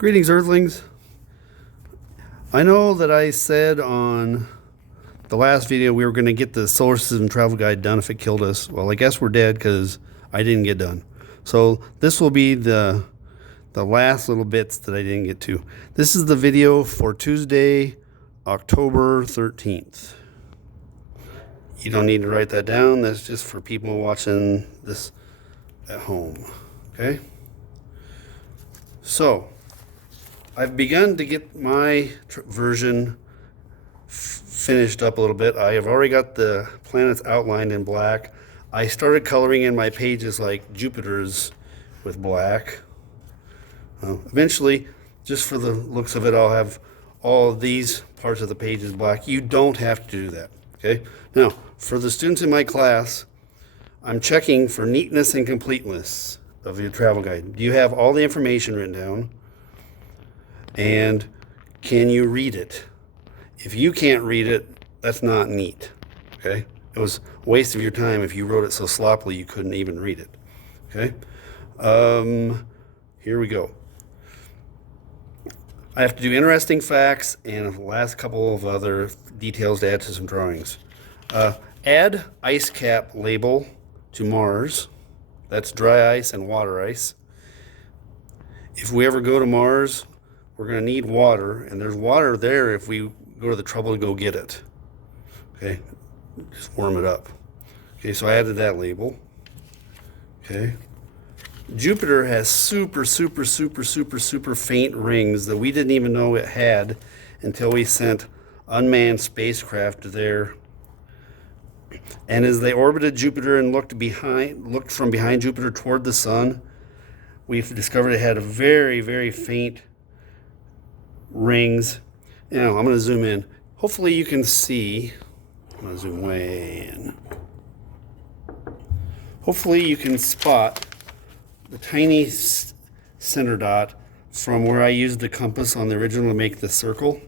Greetings, Earthlings. I know that I said on the last video we were going to get the Solar System Travel Guide done if it killed us. Well, I guess we're dead because I didn't get done. So this will be the last little bits that I didn't get to. This is the video for Tuesday, October 13th. You don't need to write that down. That's just for people watching this at home. Okay? So, I've begun to get my version finished up a little bit. I have already got the planets outlined in black. I started coloring in my pages like Jupiter's with black. Eventually, just for the looks of it, I'll have all of these parts of the pages black. You don't have to do that, okay? Now, for the students in my class, I'm checking for neatness and completeness of your travel guide. Do you have all the information written down? And can you read it? If you can't read it, that's not neat, okay? It was a waste of your time if you wrote it so sloppily you couldn't even read it, okay? Here we go. I have to do interesting facts and the last couple of other details to add to some drawings. Add ice cap label to Mars. That's dry ice and water ice. If we ever go to Mars, we're going to need water, and there's water there if we go to the trouble to go get it. Okay, just warm it up. Okay, so I added that label. Okay. Jupiter has super faint rings that we didn't even know it had until we sent unmanned spacecraft there. And as they orbited Jupiter and looked from behind Jupiter toward the sun, we've discovered it had a very faint rings. Now I'm going to zoom in. Hopefully you can see. I'm going to zoom way in. Hopefully you can spot the tiny center dot from where I used the compass on the original to make the circle.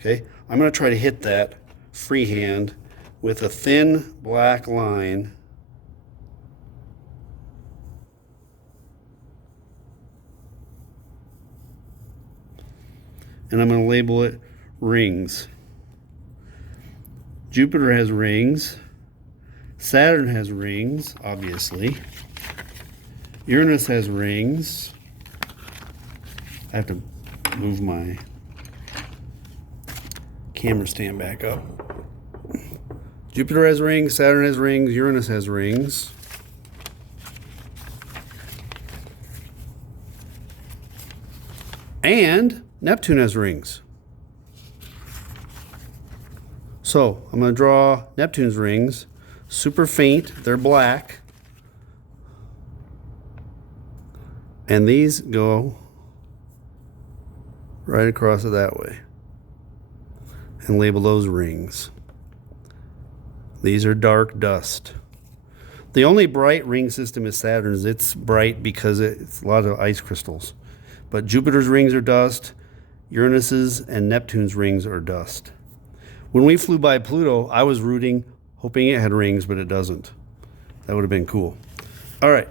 Okay, I'm going to try to hit that freehand with a thin black line. And I'm going to label it rings. Jupiter has rings. Saturn has rings, obviously. Uranus has rings. I have to move my camera stand back up. Jupiter has rings, Saturn has rings, Uranus has rings. And Neptune has rings. So I'm going to draw Neptune's rings. Super faint, they're black. And these go right across it that way. And label those rings. These are dark dust. The only bright ring system is Saturn's. It's bright because it's a lot of ice crystals. But Jupiter's rings are dust. Uranus's and Neptune's rings are dust. When we flew by Pluto, I was rooting, hoping it had rings, but it doesn't. That would have been cool. All right.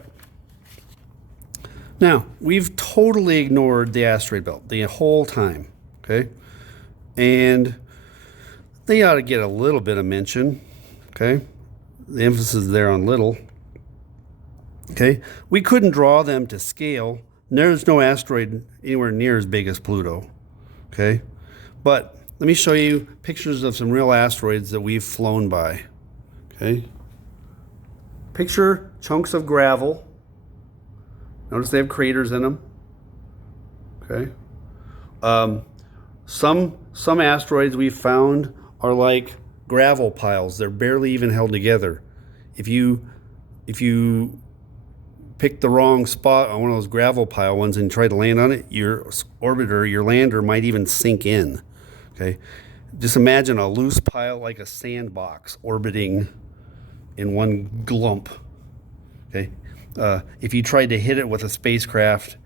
Now, we've totally ignored the asteroid belt the whole time, okay? And they ought to get a little bit of mention, okay? The emphasis is there on little, okay? We couldn't draw them to scale. There's no asteroid anywhere near as big as Pluto, okay? But let me show you pictures of some real asteroids that we've flown by, okay? Picture chunks of gravel. Notice they have craters in them, okay? Some asteroids we've found are like gravel piles. They're barely even held together. If you pick the wrong spot on one of those gravel pile ones and try to land on it, your orbiter, your lander might even sink in, okay? Just imagine a loose pile like a sandbox orbiting in one glump, okay? If you tried to hit it with a spacecraft,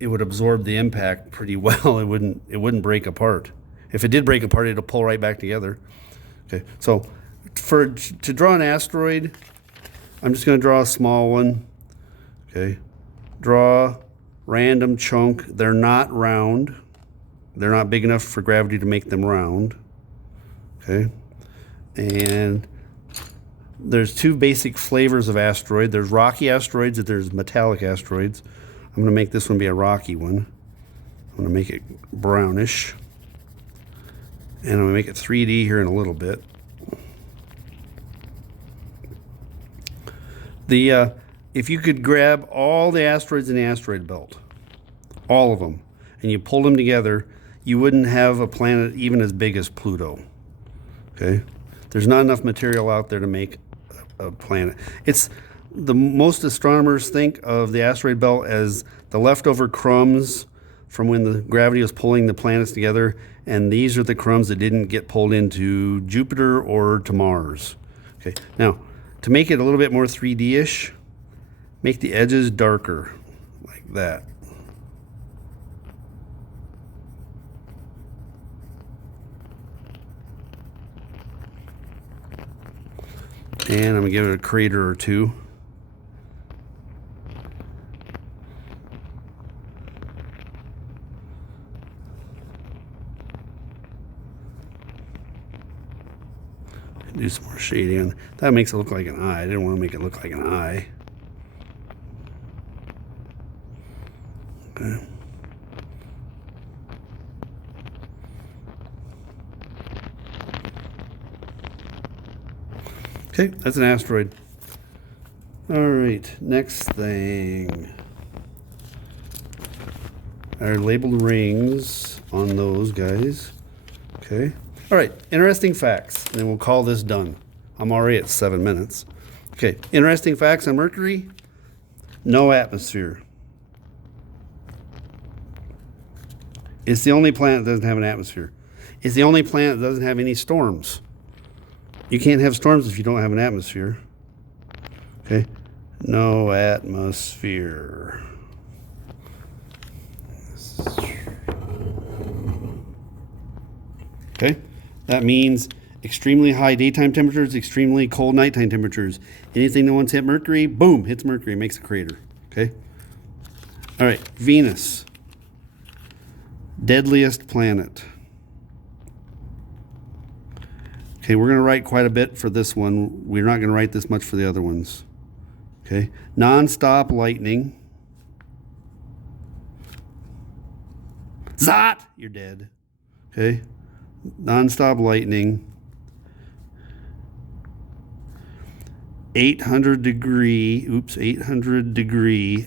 it would absorb the impact pretty well. It wouldn't break apart. If it did break apart, it'll pull right back together. Okay, so to draw an asteroid, I'm just going to draw a small one. Okay, draw random chunk. They're not round. They're not big enough for gravity to make them round. Okay. And there's two basic flavors of asteroid. There's rocky asteroids and there's metallic asteroids. I'm going to make this one be a rocky one. I'm going to make it brownish. And I'm going to make it 3D here in a little bit. If you could grab all the asteroids in the asteroid belt, all of them, and you pulled them together, you wouldn't have a planet even as big as Pluto. Okay? There's not enough material out there to make a planet. It's the most astronomers think of the asteroid belt as the leftover crumbs from when the gravity was pulling the planets together, and these are the crumbs that didn't get pulled into Jupiter or to Mars. Okay, now to make it a little bit more 3D-ish, make the edges darker like that. And I'm gonna give it a crater or two. Do some more shading. That makes it look like an eye. I didn't want to make it look like an eye. Okay. Okay, that's an asteroid. All right, next thing. Our labeled rings on those guys. Okay. All right, interesting facts, and then we'll call this done. I'm already at 7 minutes. Okay, interesting facts on Mercury. No atmosphere. It's the only planet that doesn't have an atmosphere. It's the only planet that doesn't have any storms. You can't have storms if you don't have an atmosphere. Okay, no atmosphere. Okay, that means extremely high daytime temperatures, extremely cold nighttime temperatures. Anything that wants to hit Mercury, boom, hits Mercury, makes a crater. Okay. All right, Venus, deadliest planet. Okay, we're going to write quite a bit for this one. We're not going to write this much for the other ones. Okay, non-stop lightning. Zot! You're dead. Okay, non-stop lightning. 800 degree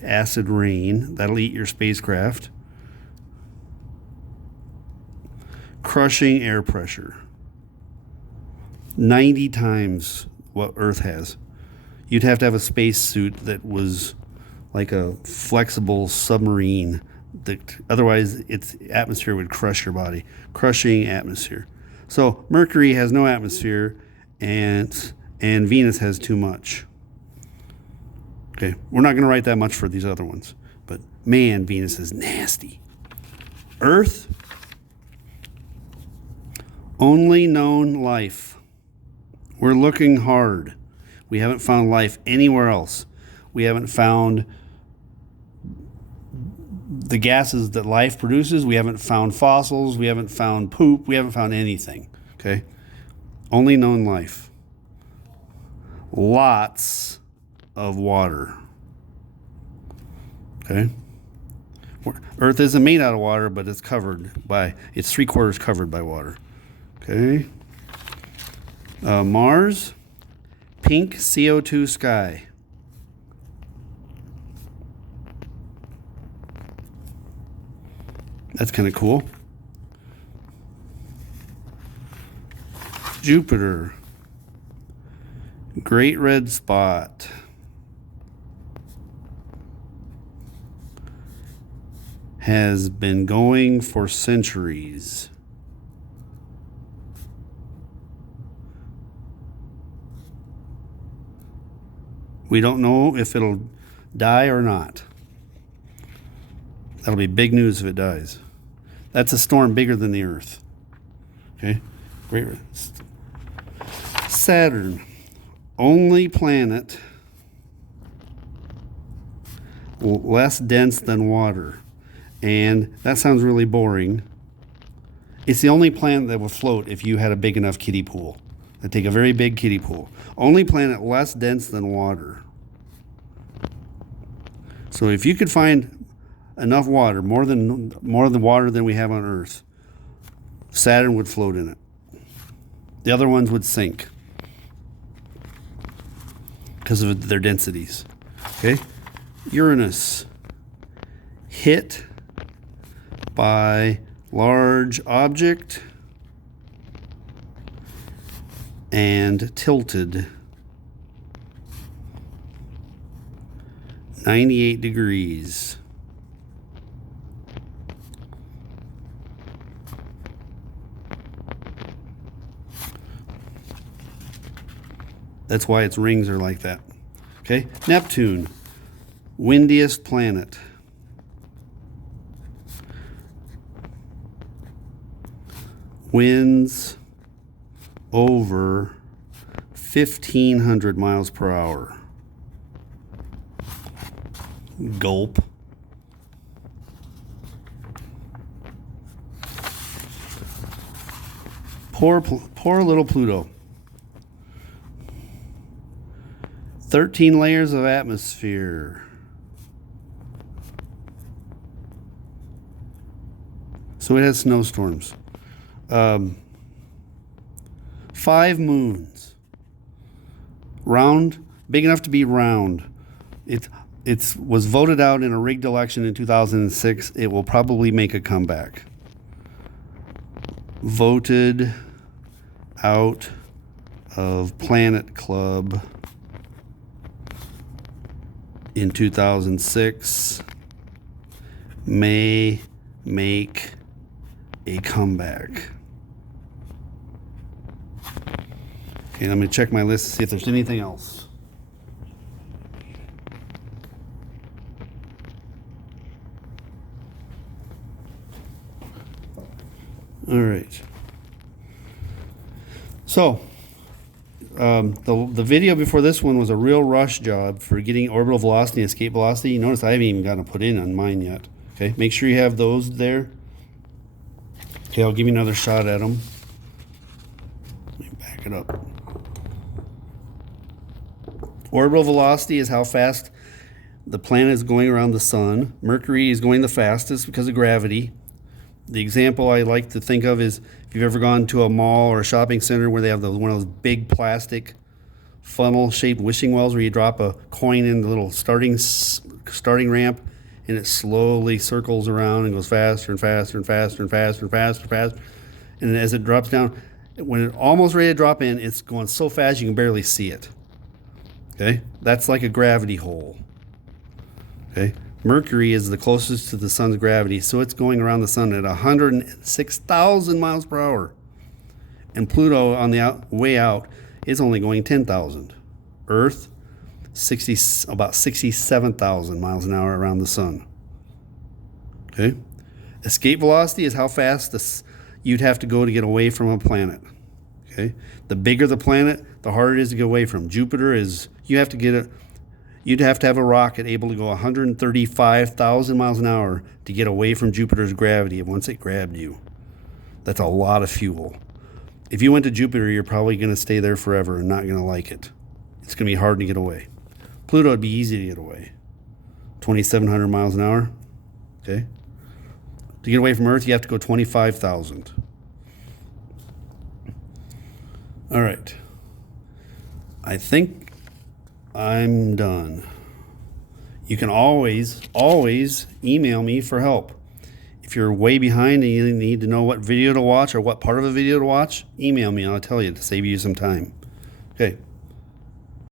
acid rain. That'll eat your spacecraft. Crushing air pressure. 90 times what Earth has. You'd have to have a spacesuit that was like a flexible submarine. That otherwise, its atmosphere would crush your body. Crushing atmosphere. So Mercury has no atmosphere, and Venus has too much. Okay, we're not going to write that much for these other ones, but man, Venus is nasty. Earth, only known life. We're looking hard. We haven't found life anywhere else. We haven't found the gases that life produces. We haven't found fossils. We haven't found poop. We haven't found anything. Okay? Only known life. Lots of water. Okay? Earth isn't made out of water, but it's covered by, it's 3/4 covered by water. Okay? Mars, pink CO2 sky. That's kind of cool. Jupiter, great red spot. Has been going for centuries. We don't know if it'll die or not. That'll be big news if it dies. That's a storm bigger than the Earth. Okay? Great. Saturn, only planet less dense than water. And that sounds really boring. It's the only planet that would float if you had a big enough kiddie pool. I'd take a very big kiddie pool. Only planet less dense than water. So if you could find enough water, more than water than we have on Earth, Saturn would float in it. The other ones would sink because of their densities. Okay? Uranus, hit by large object and tilted 98 degrees. That's why its rings are like that. Okay, Neptune, windiest planet. Winds over 1,500 miles per hour. Gulp. Poor little Pluto. 13 layers of atmosphere. So it has snowstorms. 5 moons. Round, big enough to be round. It was voted out in a rigged election in 2006. It will probably make a comeback. Voted out of Planet Club in 2006. May make a comeback. Okay, let me check my list to see if there's anything else. All right. So, the video before this one was a real rush job for getting orbital velocity and escape velocity. You notice I haven't even gotten to put in on mine yet. Okay, make sure you have those there. Okay, I'll give you another shot at them. Let me back it up. Orbital velocity is how fast the planet is going around the sun. Mercury is going the fastest because of gravity. The example I like to think of is if you've ever gone to a mall or a shopping center where they have one of those big plastic funnel-shaped wishing wells where you drop a coin in the little starting ramp and it slowly circles around and goes faster and faster and faster and faster and faster and faster. And as it drops down, when it's almost ready to drop in, it's going so fast you can barely see it. Okay? That's like a gravity hole. Okay? Mercury is the closest to the sun's gravity, so it's going around the sun at 106,000 miles per hour. And Pluto, on the way out, is only going 10,000. Earth, about 67,000 miles an hour around the sun. Okay? Escape velocity is how fast you'd have to go to get away from a planet. Okay? The bigger the planet, the harder it is to get away from. Jupiter is, you'd have to have a rocket able to go 135,000 miles an hour to get away from Jupiter's gravity once it grabbed you. That's a lot of fuel. If you went to Jupiter, you're probably going to stay there forever and not going to like it. It's going to be hard to get away. Pluto would be easy to get away. 2,700 miles an hour. Okay. To get away from Earth, you have to go 25,000. All right. I think I'm done. You can always email me for help. If you're way behind and you need to know what video to watch or what part of a video to watch, email me and I'll tell you to save you some time. Okay.